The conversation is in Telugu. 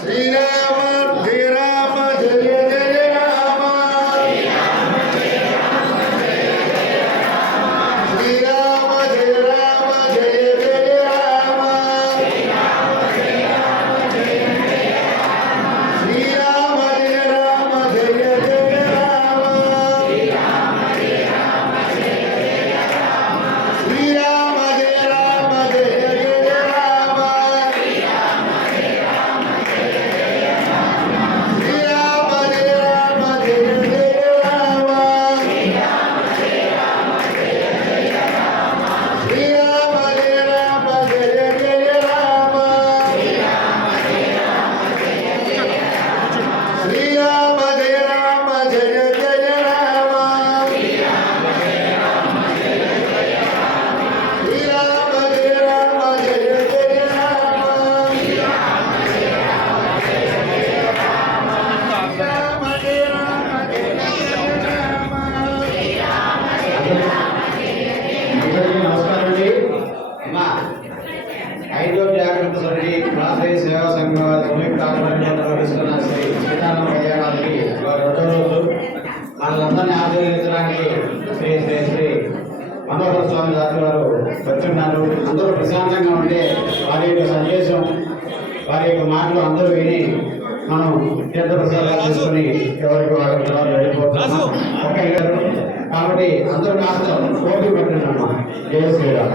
శ్రీరామ సేవా సంఘం ఆధ్వర్యంలో నిర్వహిస్తున్న శ్రీ సీతారామ కళ్యాణానికి రెండో రోజు ఆశీర్వదించడానికి శ్రీ శ్రీ శ్రీ మనోహర స్వామి దాసి వారు వచ్చున్నారు అందరూ ప్రశాంతంగా ఉంటే వారి యొక్క సందేశం వారి యొక్క మాటలు అందరూ విని మనం తీర్థ ప్రసాదాలు చేసుకుని ఎవరికి వారు కాబట్టి అందరూ కాస్త పోటీ పెట్టండి జయ శ్రీరామ్.